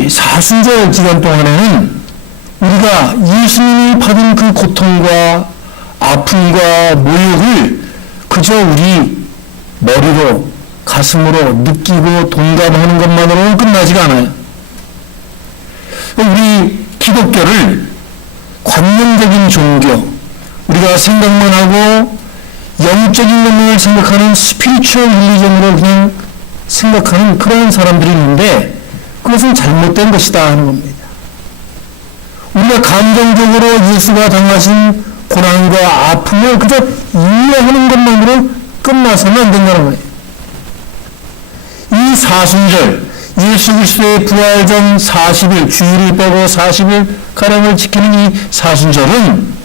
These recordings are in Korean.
이 사순절 기간 동안에는 우리가 예수님이 받은 그 고통과 아픔과 모욕을 그저 우리 머리로 가슴으로 느끼고 동감하는 것만으로는 끝나지가 않아요. 우리 기독교를 관념적인 종교, 우리가 생각만 하고 영적인 것만을 생각하는 스피리추얼 릴리전으로 그냥 생각하는 그런 사람들이 있는데 그것은 잘못된 것이다 하는 겁니다. 우리가 감정적으로 예수가 당하신 고난과 아픔을 그저 이해하는 것만으로 끝나서는 안 된다는 거예요. 이 사순절, 예수 그리스도의 부활 전 40일, 주일을 빼고 40일 가량을 지키는 이 사순절은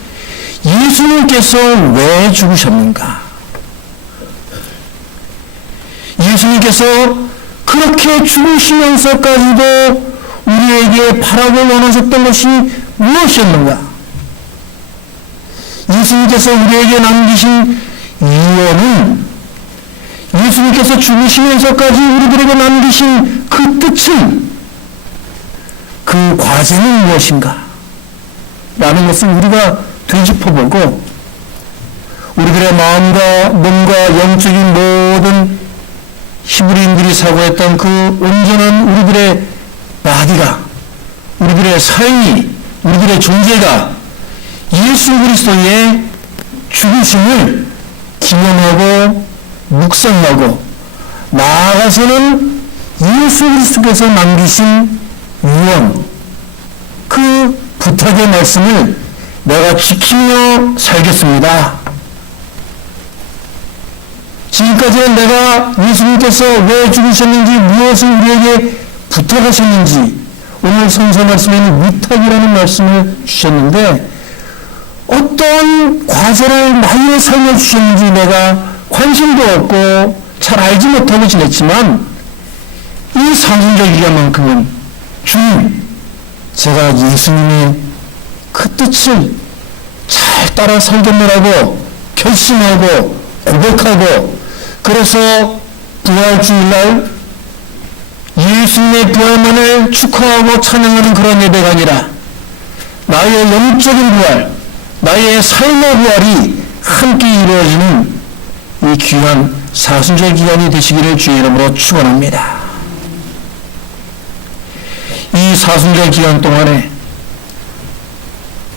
예수님께서 왜 죽으셨는가? 예수님께서 그렇게 죽으시면서까지도 우리에게 바라고 원하셨던 것이 무엇이었는가? 예수님께서 우리에게 남기신 유언은 예수님께서 죽으시면서까지 우리들에게 남기신 그 뜻은, 그 과제는 무엇인가? 라는 것을 우리가 되짚어보고 우리들의 마음과 몸과 영적인 모든 히브리인들이 사고했던 그 온전한 우리들의 바디가, 우리들의 삶이, 우리들의 존재가 예수 그리스도의 죽으심을 기념하고 묵상하고 나아가서는 예수 그리스도께서 남기신 유언, 그 부탁의 말씀을 내가 지키며 살겠습니다. 지금까지는 내가 예수님께서 왜 죽으셨는지, 무엇을 우리에게 부탁하셨는지, 오늘 성서 말씀에는 위탁이라는 말씀을 주셨는데 어떤 과제를 나의 삶에 주셨는지 내가 관심도 없고 잘 알지 못하고 지냈지만 이 사순절 기간만큼은 주님, 제가 예수님의 그 뜻을 잘 따라 살겠노라고 결심하고 고백하고, 그래서 부활주일날 예수님의 부활만을 축하하고 찬양하는 그런 예배가 아니라 나의 영적인 부활, 나의 삶의 부활이 함께 이루어지는 이 귀한 사순절 기간이 되시기를 주의 이름으로 축원합니다. 이 사순절 기간 동안에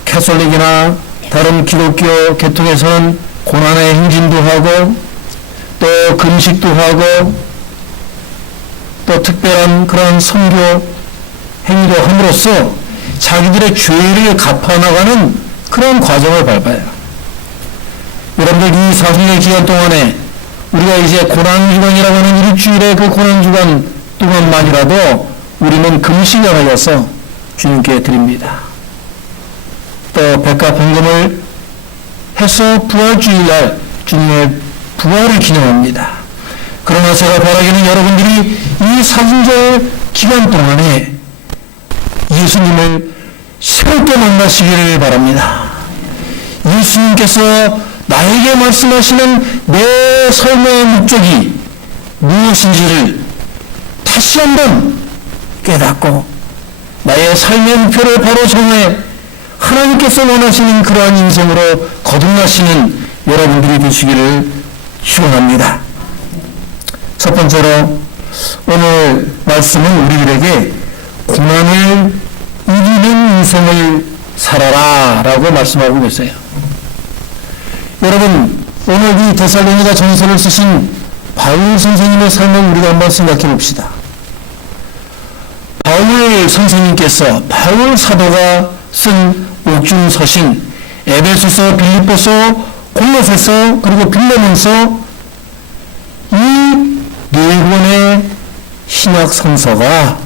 캐톨릭이나 다른 기독교 계통에서는 고난의 행진도 하고 또 금식도 하고 또 특별한 그런 선교 행위도 함으로써 자기들의 죄를 갚아나가는 그런 과정을 밟아요. 여러분들, 이 사순절 기간 동안에 우리가 이제 고난주간이라고 하는 일주일의 그 고난주간 동안만이라도 우리는 금식을 하여서 주님께 드립니다. 또 백합 헌금을 해서 부활주일날 주님의 부활을 기념합니다. 그러나 제가 바라기는 여러분들이 이 사순절 기간 동안에 예수님을 새롭게 만나시기를 바랍니다. 예수님께서 나에게 말씀하시는 내 삶의 목적이 무엇인지를 다시 한번 깨닫고 나의 삶의 목표를 바로 정해 하나님께서 원하시는 그러한 인생으로 거듭나시는 여러분들이 되시기를 축원합니다. 첫 번째로 오늘 말씀은 우리들에게 고난을 이기는 인생을 살아라 라고 말씀하고 계세요. 여러분, 오늘 이 데살로니가 전서를 쓰신 바울 선생님의 삶을 우리가 한번 생각해 봅시다. 바울 선생님께서, 바울 사도가 쓴 옥중서신 에베소서, 빌립보서, 골로새서, 그리고 빌레몬서, 이 네 권의 신약 성서가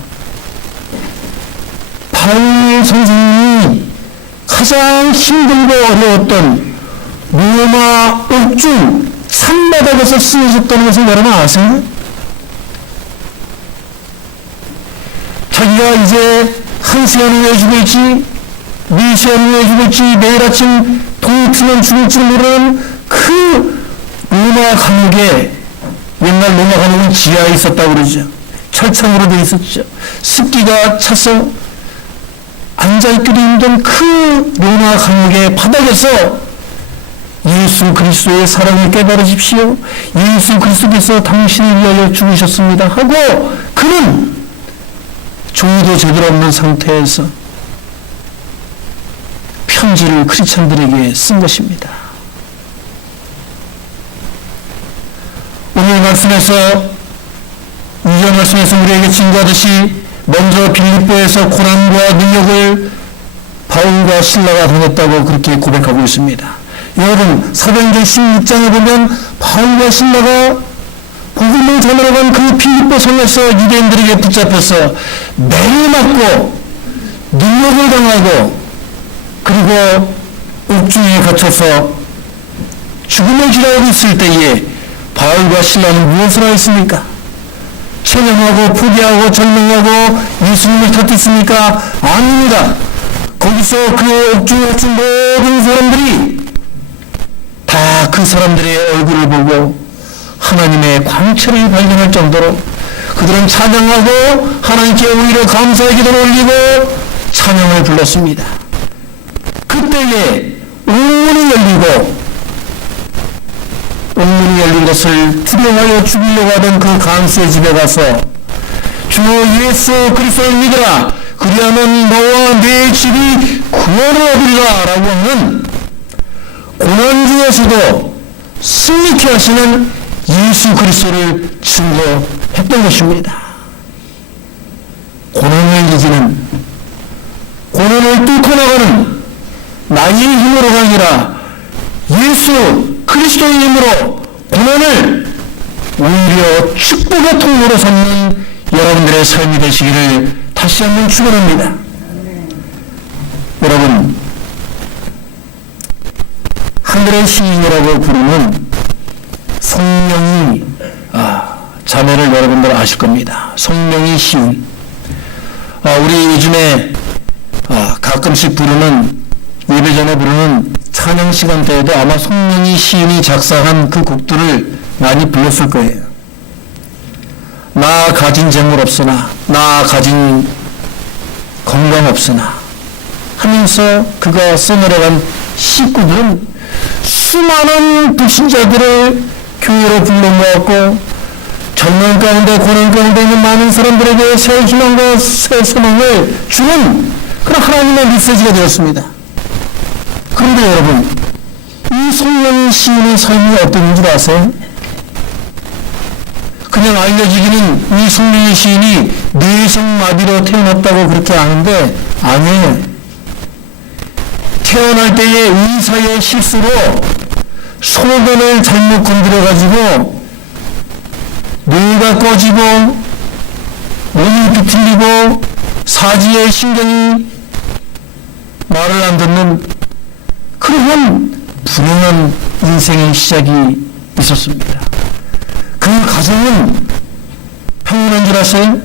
바울 선생님이 가장 힘들고 어려웠던 로마 옥중 산바닥에서 쓰여졌다는 것을 여러분 아세요? 자기가 이제 한 시간 후에 죽을지 4시간 후에 죽을지 내일 아침 동트면 죽을지 모르는 그 로마 감옥에, 옛날 로마 감옥은 지하에 있었다고 그러죠. 철창으로 되어 있었죠. 습기가 차서 앉아있기도 힘든 그 로마 감옥의 바닥에서 예수 그리스도의 사랑을 깨달으십시오. 예수 그리스도께서 당신을 위하여 죽으셨습니다 하고 그는 종이도 제대로 없는 상태에서 편지를 크리스찬들에게 쓴 것입니다. 오늘 말씀에서 이전 말씀에서 우리에게 증거하듯이 먼저 빌립보에서 고난과 능력을 바울과 실라가 당했다고 그렇게 고백하고 있습니다. 여러분 사도행전 16장에 보면 바울과 실라가 복음을 전하러 간 그 빌립보 성에서 유대인들에게 붙잡혀서 매를 맞고 능력을 당하고 그리고 옥중에 갇혀서 죽음을 기다리고 있을 때에 바울과 실라는 무엇을 하였습니까? 체념하고 포기하고 절망하고 예수님을 탓했습니까? 아닙니다. 거기서 그 옥중에 갇힌 모든 사람들이 다 그 사람들의 얼굴을 보고 하나님의 광채를 발견할 정도로 그들은 찬양하고 하나님께 오히려 감사의 기도를 올리고 찬양을 불렀습니다. 그때에 옥문이 열린 것을 두려워하여 죽이려고 하던 그 간수의 집에 가서 주 예수 그리스도를 믿으라 그리하면 너와 네 집이 구원을 얻으리라 라고 하는 고난 중에서도 승리케 하시는 예수 그리스도를 증거했던 것입니다. 고난을 이기는 고난을 뚫고 나가는 나의 힘으로가 아니라 예수 그리스도의 힘으로 고난을 오히려 축복의 통로로 삼는 여러분들의 삶이 되시기를 다시 한번 축원합니다. 여러분 하늘의 시인이라고 부르는 송명희 자매를 여러분들 아실 겁니다. 송명희 시인. 우리 요즘에 가끔씩 부르는 예배 전에 부르는 찬양 시간 때에도 아마 송명희 시인이 작사한 그 곡들을 많이 불렀을 거예요. 나 가진 재물 없으나 나 가진 건강 없으나 하면서 그가 써내려간 시구들은 수많은 불신자들을 교회로 불러 모았고 절망 가운데 고난 가운데 있는 많은 사람들에게 새 희망과 새 소망을 주는 그런 하나님의 메시지가 되었습니다. 그런데 여러분 이 송명희 시인의 삶이 어땠는지 아세요? 그냥 알려지기는 이 송명희 시인이 뇌성마비로 태어났다고 그렇게 아는데 아니에요. 태어날 때의 의사의 실수로 소변을 잘못 건드려가지고 뇌가 꺼지고 몸이 비틀리고 사지의 신경이 말을 안 듣는 그런 불행한 인생의 시작이 있었습니다. 그 가정은 평온한 줄 아세요?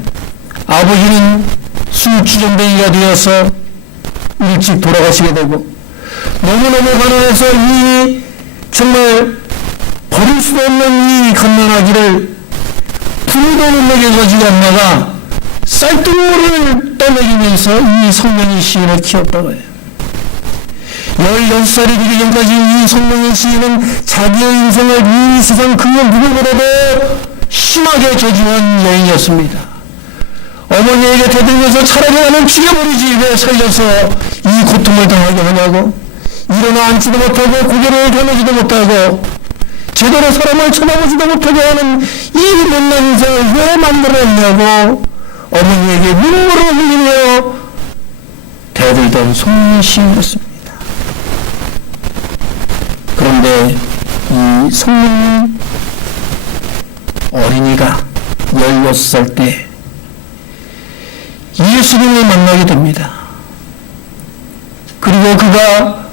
아버지는 술주정뱅이가 되어서 일찍 돌아가시게 되고 너무너무 가난해서 이 정말 버릴 수 없는 이 갓난아기를 풀도 못 먹여가지고 엄마가 쌀뜨물을 떠먹이면서 이 송명희 시인을 키웠다고 해요. 16살이 되기 전까지 이 송명희 시인은 자기의 인생을 이 세상 그 누구보다도 심하게 저주한 여인이었습니다. 어머니에게 대들면서 차라리 나는 죽여버리지 왜 살려서 이 고통을 당하게 하냐고 일어나 앉지도 못하고 고개를 겨누지도 못하고 제대로 사람을 쳐다보지도 못하게 하는 이 못난 인생을 왜 만들어냈냐고 어머니에게 눈물을 흘리며 대들던 송명희 시인이었습니다. 그런데 이 송명희 어린이가 16살 때 예수님을 만나게 됩니다. 그리고 그가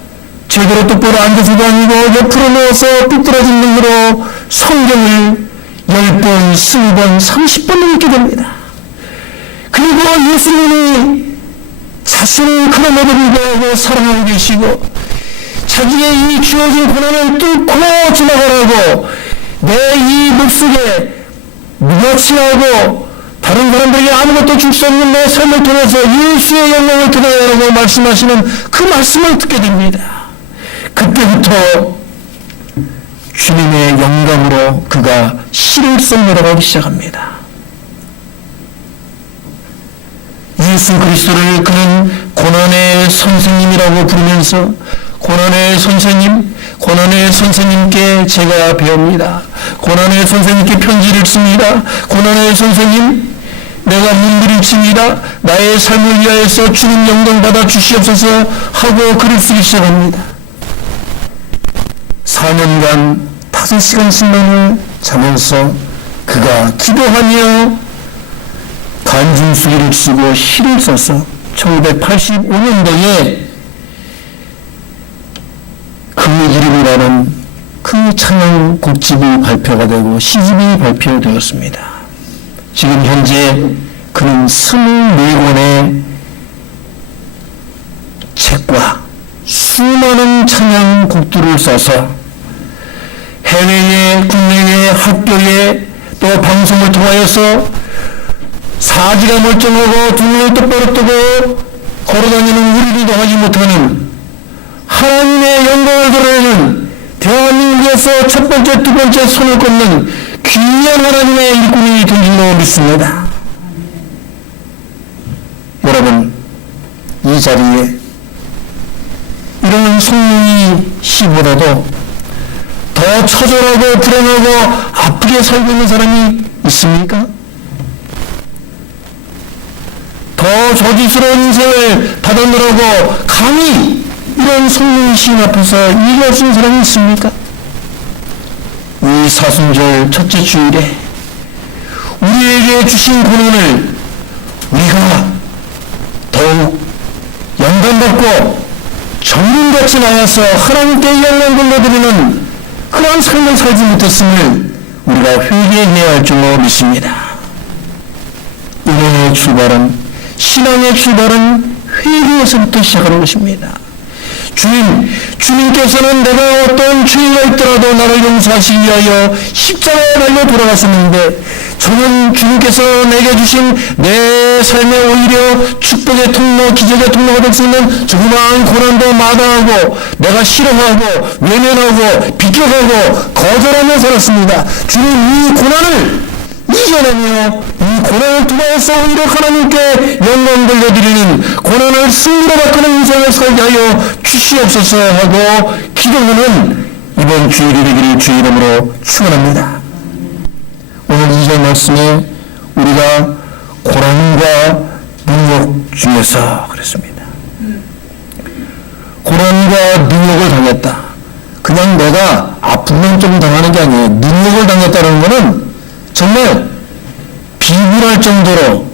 제대로 똑바로 앉아서도 아니고 옆으로 누워서 삐뚤어진 눈으로 성경을 10번, 20번, 30번 읽게 됩니다. 그리고 예수님이 자신을 그럼에도 불구하고 사랑하고 계시고 자기의 이 주어진 고난을 뚫고 지나가라고 내 이 몫속에 무가치하고 다른 사람들에게 아무것도 줄 수 없는 내 삶을 통해서 예수의 영광을 드러내라고 말씀하시는 그 말씀을 듣게 됩니다. 그때부터 주님의 영감으로 그가 시를 써내려가기 시작합니다. 예수 그리스도를 그는 고난의 선생님이라고 부르면서 고난의 선생님, 고난의 선생님께 제가 배웁니다. 고난의 선생님께 편지를 씁니다. 고난의 선생님, 내가 문부리칩니다. 나의 삶을 위하여서 주님 영광받아 주시옵소서 하고 글을 쓰기 시작합니다. 4년간 5시간씩만을 자면서 그가 기도하며 간증수기를 쓰고 시를 써서 1985년도에 그 이름이라는 그 찬양 곡집이 발표가 되고 시집이 발표되었습니다. 지금 현재 그는 24권의 책과 수많은 찬양 곡들을 써서 해외에, 국내에, 학교에 또 방송을 통하여서 사지가 멀쩡하고 두 눈을 똑바로 뜨고 걸어다니는 우리들도 하지 못하는 하나님의 영광을 드러내는 대한민국에서 첫 번째, 두 번째 손을 꼽는 귀한 하나님의 일꾼이 된 줄로 믿습니다. 여러분, 이 자리에 이런 송민이 씨보다도 더 처절하고 불행하고 아프게 살고 있는 사람이 있습니까? 더 저주스러운 인생을 받아내라고 감히 이런 송민이 시인 앞에서 얘기할 수 있는 사람이 있습니까? 이 사순절 첫째 주일에 우리에게 주신 고난을 우리가 더욱 영감받고 정림같이 나와서 하나님께 영광 돌려드리는 그러한 삶을 살지 못했음을 우리가 회개해야 할 줄로 믿습니다. 은혜의 출발은, 신앙의 출발은 회개에서부터 시작하는 것입니다. 주님께서는 내가 어떤 죄가 있더라도 나를 용서하시기 위하여 십자가에 달려 돌아가셨는데 저는 주님께서 내게 주신 내 삶에 오히려 축복의 통로, 기적의 통로가 될 수 있는 조그마한 고난도 마다하고 내가 싫어하고 외면하고 비껴가고 거절하며 살았습니다. 주님 이 고난을 이겨내며 이 고난을 통해서 오히려 하나님께 영광 돌려드리는 고난을 승리로 바꾸는 인생을 살게 하여 주시옵소서 하고 기도하는 이번 주일이 되기를 주의 이름으로 축원합니다. 오늘 2절 말씀에 우리가 고난과 능력 중에서 그랬습니다. 고난과 능력을 당했다. 그냥 내가 아픔만 좀 당하는 게 아니에요. 능력을 당했다는 것은 정말 비굴할 정도로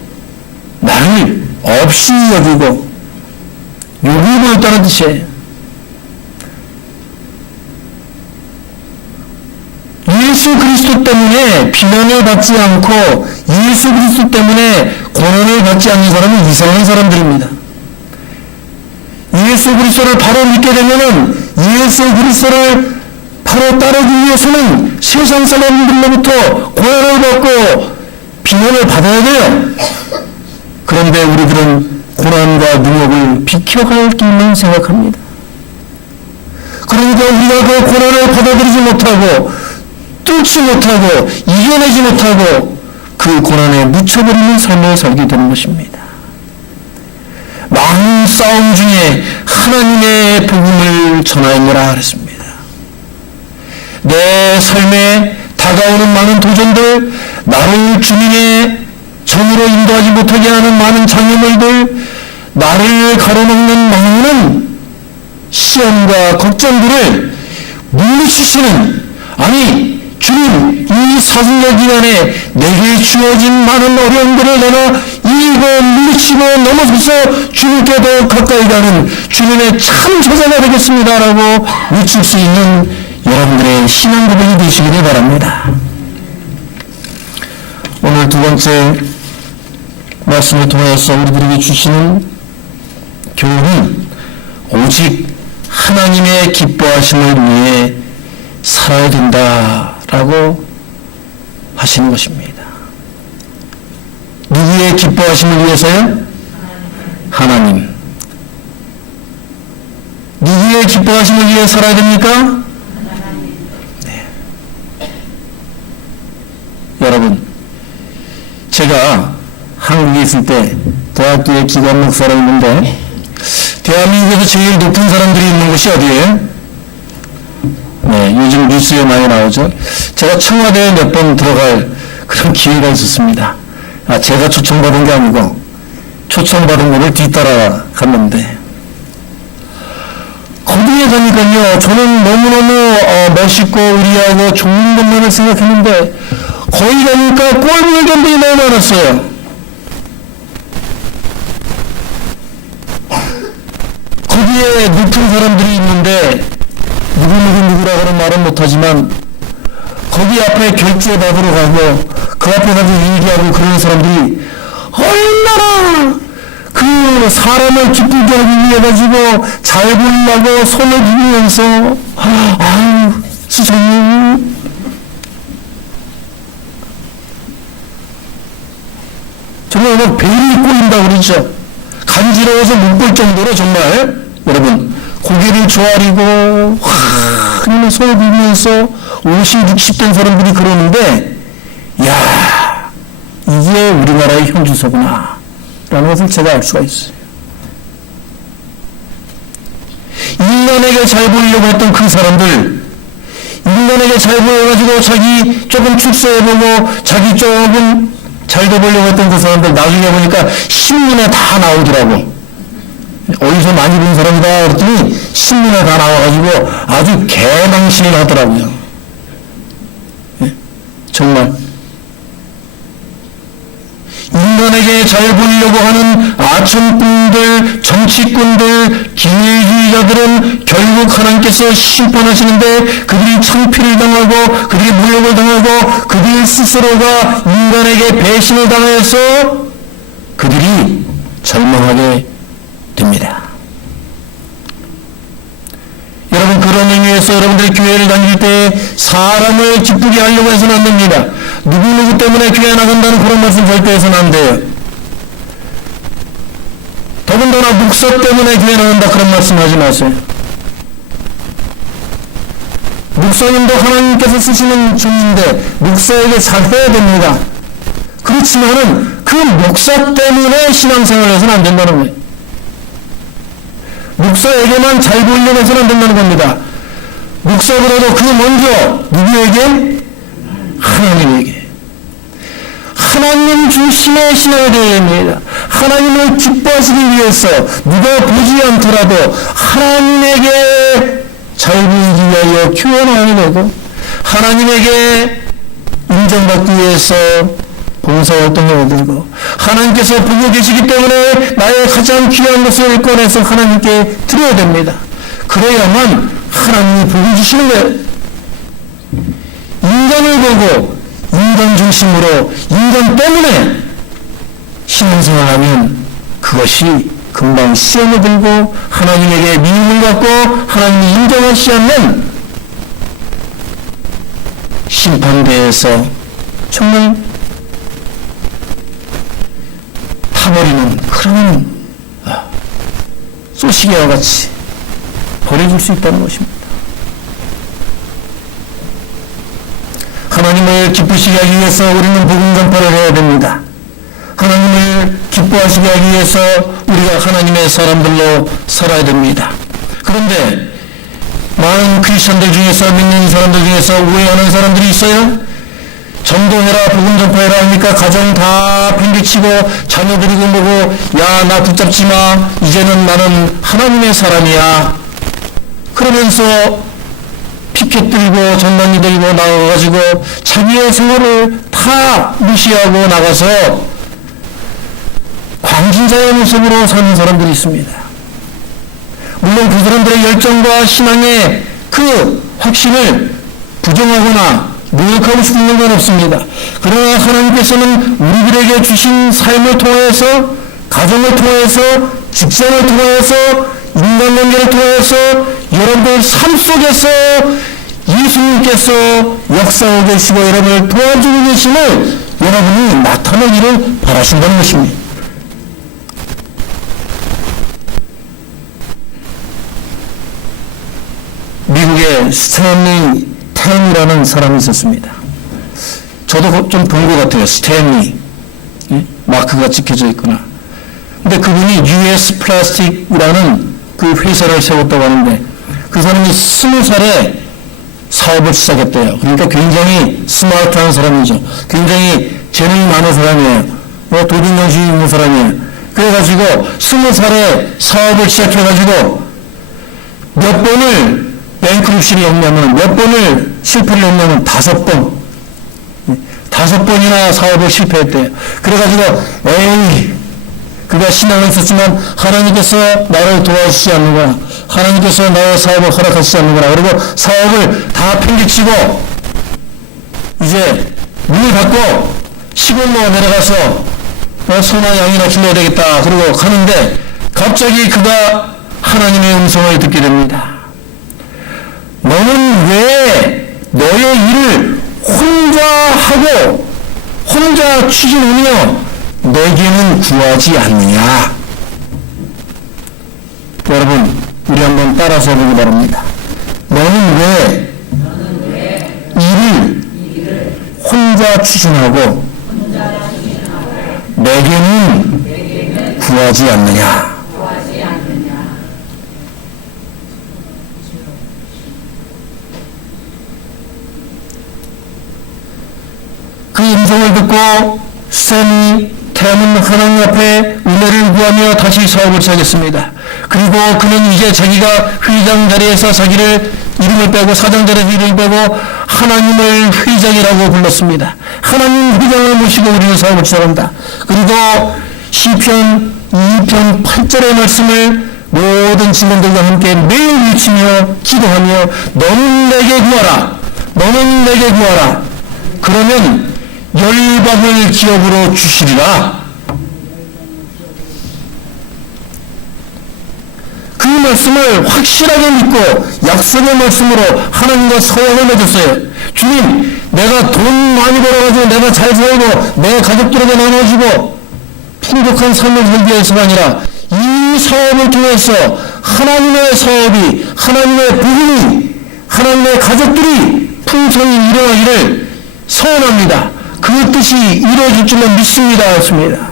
나를 없이 여기고 욕을 했다는 뜻이에요. 예수 그리스도 때문에 비난을 받지 않고 예수 그리스도 때문에 고난을 받지 않는 사람은 이상한 사람들입니다. 예수 그리스도를 바로 믿게 되면은 예수 그리스도를 바로 따르기 위해서는 세상 사람들로부터 고난을 받고 비난을 받아야 돼요. 그런데 우리들은 고난과 능력을 비켜갈 길만 생각합니다. 그러니까 우리가 그 고난을 받아들이지 못하고 뚫지 못하고 이겨내지 못하고 그 고난에 묻혀버리는 삶을 살게 되는 것입니다. 많은 싸움 중에 하나님의 복음을 전하느라 그랬습니다. 내 삶에 다가오는 많은 도전들, 나를 주님의 전으로 인도하지 못하게 하는 많은 장애물들, 나를 가로막는 많은 시험과 걱정들을 물리치시는, 아니 주님 이 사순절 기간에 내게 주어진 많은 어려움들을 내가 이기고 물리치고 넘어서서 주님께 더 가까이 가는 주님의 참 제자가 되겠습니다라고 외칠 수 있는 여러분들의 신앙 고백이 되시기를 바랍니다. 오늘 두 번째 말씀을 통해서 우리들에게 주시는 교훈은 오직 하나님의 기뻐하심을 위해 살아야 된다라고 하시는 것입니다. 누구의 기뻐하심을 위해서요? 하나님. 누구의 기뻐하심을 위해 살아야 됩니까? 네. 여러분, 제가 한국에 있을 때 대학교에 기관 목사로 있는데 대한민국에서 제일 높은 사람들이 있는 곳이 어디예요? 네, 요즘 뉴스에 많이 나오죠. 제가 청와대에 몇 번 들어갈 그런 기회가 있었습니다. 제가 초청받은 게 아니고 초청받은 거를 뒤따라 갔는데 거기에 가니까요, 저는 너무너무 멋있고 의리하고 좋은 것만을 생각했는데 거기 가니까 꼴불견들이 너무 많았어요. 거기에 높은 사람들이 있는데 누구라고는 말은 못하지만 거기 앞에 결제 받으러 가고 그 앞에 가서 얘기하고 그런 사람들이 얼마나 그 사람을 기쁘게 하기 위해 가지고 잘 보이려고 손을 비비면서 아유 스승님 정말 이거 베일이 꼬인다 그러죠. 간지러워서 못 볼 정도로 정말 여러분 고개를 조아리고 그러면 손을 비비면서 50, 60된 사람들이 그러는데 야 이게 우리나라의 현주소구나 라는 것을 제가 알 수가 있어요. 인간에게 잘 보이려고 했던 그 사람들, 인간에게 잘 보여가지고 자기 조금 출세해보고 자기 조금 잘 돼보려고 했던 그 사람들 나중에 보니까 신문에 다 나오더라고. 어디서 많이 본 사람이다 그랬더니 신문에 다 나와가지고 아주 개망신을 하더라고요. 네? 정말 인간에게 잘 보이려고 하는 아천꾼들, 정치꾼들, 기회주의자들은 결국 하나님께서 심판하시는데 그들이 창피를 당하고 그들이 모욕을 당하고 그들 스스로가 인간에게 배신을 당해서 그들이 절망하게 됩니다. 여러분 그런 의미에서 여러분들이 교회를 다닐 때 사람을 기쁘게 하려고 해서는 안 됩니다. 누구누구 때문에 교회 나간다는 그런 말씀 절대 해서는 안 돼요. 더군다나 목사 때문에 교회 나간다 그런 말씀 하지 마세요. 목사님도 하나님께서 쓰시는 종인데 목사에게 잘해야 됩니다. 그렇지만은 그 목사 때문에 신앙생활을 해서는 안 된다는 거예요. 목사에게만 잘 보이려고 해서는 안 된다는 겁니다. 목사보다도 그 먼저 누구에게? 하나님에게. 하나님 중심의 신앙이 되어야 됩니다. 하나님을 기뻐하시기 위해서 누가 보지 않더라도 하나님에게 잘 보이기 위하여 교회 나가게 되고 하나님에게 인정받기 위해서 봉사활동을 들고 하나님께서 보고 계시기 때문에 나의 가장 귀한 것을 꺼내서 하나님께 드려야 됩니다. 그래야만 하나님이 복을 주시는 거예요. 인간을 보고 인간 중심으로 인간 때문에 신앙생활하면 그것이 금방 시험에 들고 하나님에게 미움을 받고 하나님이 인정하지 않는 심판대에서 정말 타버리는 그런 쏘시개와 같이 버려질 수 있다는 것입니다. 하나님을 기쁘시게 하기 위해서 우리는 복음 전파를 해야 됩니다. 하나님을 기뻐하시게 하기 위해서 우리가 하나님의 사람들로 살아야 됩니다. 그런데 많은 크리스천들 중에서 믿는 사람들 중에서 오해하는 사람들이 있어요. 전도해라 복음 전파해라 하니까 가정 다 팽개치고 자녀들이고 뭐고 야 나 붙잡지 마 이제는 나는 하나님의 사람이야 그러면서 피켓 들고 전단지 들고 나가가지고 자기의 생활을 다 무시하고 나가서 광진자의 모습으로 사는 사람들이 있습니다. 물론 그 사람들의 열정과 신앙의 그 확신을 부정하거나 모욕하고 싶은 건 없습니다. 그러나 하나님께서는 우리들에게 주신 삶을 통해서 가정을 통해서 직장을 통해서 인간관계를 통해서 여러분들 삶 속에서 예수님께서 역사하고 계시고 여러분을 도와주고 계심을 여러분이 나타나기를 바라신다는 것입니다. 미국에 스탠리 템이라는 사람이 있었습니다. 저도 좀 본 것 같아요. 스탠리. 마크가 찍혀져 있거나. 근데 그분이 US 플라스틱이라는 그 회사를 세웠다고 하는데 그 사람이 20살에 사업을 시작했대요. 그러니까 굉장히 스마트한 사람이죠. 굉장히 재능이 많은 사람이에요. 도덕연수 있는 사람이에요. 그래가지고 20살에 사업을 시작해가지고 몇 번을 뱅크럽시를 했냐면 몇 번을 실패를 했냐면 5번. 5번이나 사업을 실패했대요. 그래가지고 에이 그가 신앙은 있었지만 하나님께서 나를 도와주시지 않는구나. 하나님께서 나의 사업을 허락하시지 않는구나. 그리고 사업을 다 팽개치고 이제 문을 닫고 시골로 내려가서 소나 양이나 길러야 되겠다. 그러고 가는데 갑자기 그가 하나님의 음성을 듣게 됩니다. 너는 왜 너의 일을 혼자 하고 혼자 추진하며 내게는 구하지 않느냐. 여러분 우리 한번 따라서 보기 바랍니다. 너는 왜 일을 혼자 추진하고 내게는 구하지 않느냐. 그 음성을 듣고 스탠리 템은 하나님 앞에 은혜를 구하며 다시 사업을 시작했습니다. 그리고 그는 이제 자기가 회장 자리에서 자기를 이름을 빼고 사장 자리에서 이름을 빼고 하나님을 회장이라고 불렀습니다. 하나님 회장을 모시고 우리는 사업을 시작한다. 그리고 시편 2편 8절의 말씀을 모든 직원들과 함께 매일 외치며 기도하며 너는 내게 구하라. 너는 내게 구하라. 그러면 열방을 기업으로 주시리라. 그 말씀을 확실하게 믿고 약속의 말씀으로 하나님과 서약을 맺었어요. 주님, 내가 돈 많이 벌어가지고 내가 잘 살고 내 가족들에게 나눠주고 풍족한 삶을 살기 위해서가 아니라 이 사업을 통해서 하나님의 사업이, 하나님의 복음이, 하나님의 가족들이 풍성히 일어나기를 소원합니다. 그 뜻이 이루어질 줄로 믿습니다. 했습니다.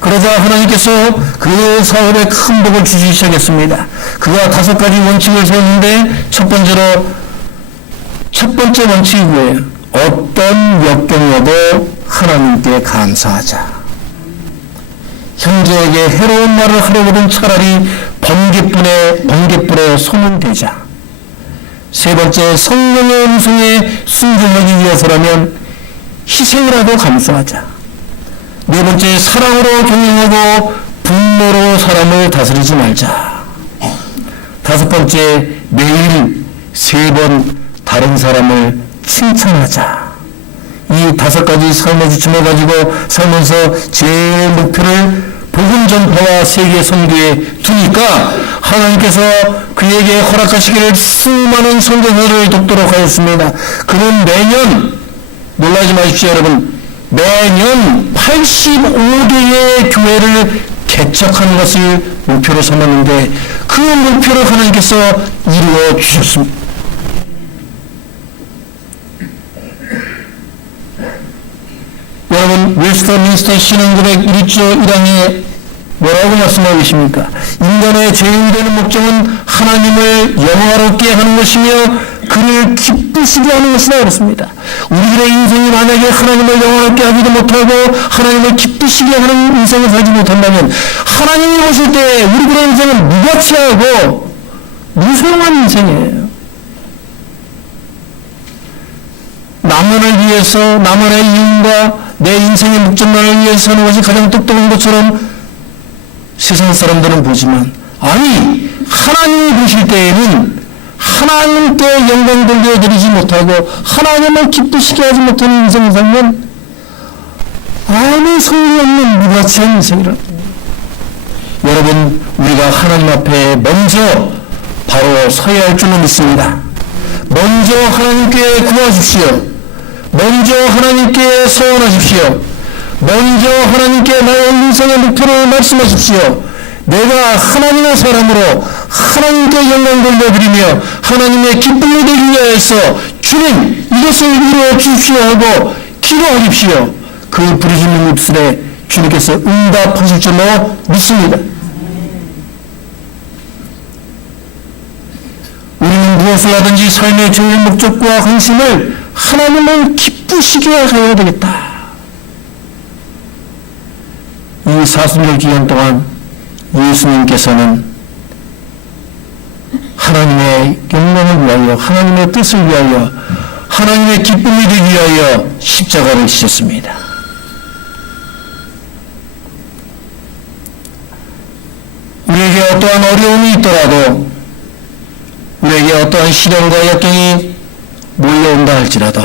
그러자 하나님께서 그 사업에 큰 복을 주시기 시작했습니다. 그가 5가지 원칙을 세웠는데 첫 번째 원칙이 뭐예요? 어떤 역경에도 하나님께 감사하자. 형제에게 해로운 말을 하려거든 차라리 번갯불에 손을 대자. 세 번째, 성령의 음성에 순종하기 위해서라면 희생이라도 감수하자. 네 번째, 사랑으로 경영하고 분노로 사람을 다스리지 말자. 5번째, 매일 3번 다른 사람을 칭찬하자. 이 5가지 삶의 지침을 가지고 살면서 제 목표를 복음 전파와 세계 선교에 두니까 하나님께서 그에게 허락하시기를 수많은 선교사를 돕도록 하였습니다. 그는 매년, 놀라지 마십시오 여러분, 매년 85개의 교회를 개척하는 것을 목표로 삼았는데 그 목표를 하나님께서 이루어 주셨습니다. 여러분, 웨스터민스터 신앙고백 1조 1항에 뭐라고 말씀하고 계십니까? 인간의 죄인되는 목적은 하나님을 영화롭게 하는 것이며 그를 기쁘시게 하는 것이라 그랬습니다. 우리들의 인생이 만약에 하나님을 영화롭게 하지도 못하고 하나님을 기쁘시게 하는 인생을 살지 못한다면 하나님이 오실 때 우리들의 인생은 무가치하고 무소용한 인생이에요. 나만을 위해서, 나만의 이윤과 내 인생의 목적만을 위해서 사는 것이 가장 똑똑한 것처럼 세상 사람들은 보지만, 아니 하나님이 보실 때에는 하나님께 영광 돌려드리지 못하고 하나님을 기쁘시게 하지 못하는 인생을 살면 아무 소용이 없는 무가치한 인생이라. 여러분, 우리가 하나님 앞에 먼저 바로 서야 할 줄로 믿습니다. 먼저 하나님께 구하십시오. 먼저 하나님께 서원하십시오. 먼저 하나님께 나의 인생의 목표를 말씀하십시오. 내가 하나님의 사람으로 하나님께 영광 돌려드리며 하나님의 기쁨을 되기 위하여서 주님 이것을 이루어 주십시오 하고 기도하십시오. 그 부르짖는 입술에 주님께서 응답하실 줄로 믿습니다. 우리는 무엇을 하든지 삶의 제일 목적과 헌신을 하나님을 기쁘시게 해야 되겠다. 이 사순절 기간 동안 예수님께서는 하나님의 영광을 위하여, 하나님의 뜻을 위하여, 하나님의 기쁨이 되기 위하여 십자가를 지셨습니다. 우리에게 어떠한 어려움이 있더라도, 우리에게 어떠한 시련과 역경이 몰려온다 할지라도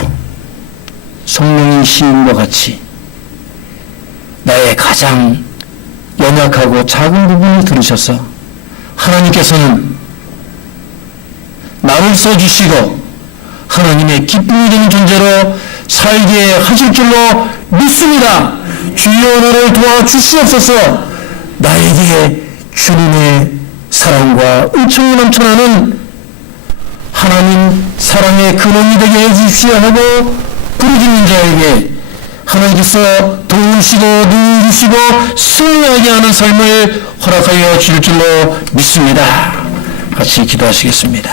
성령의 시인과 같이 나의 가장 연약하고 작은 부분을 들으셔서 하나님께서는 나를 써주시고 하나님의 기쁨이 되는 존재로 살게 하실 줄로 믿습니다. 주여 나를 도와주시옵소서. 나에게 주님의 사랑과 은총이 넘쳐나는 하나님 사랑의 근원이 되게 해주십시오 하고 부르짖는 자에게 하나님께서 도우시고 누이시고 승리하게 하는 삶을 허락하여 주실 줄로 믿습니다. 같이 기도하시겠습니다.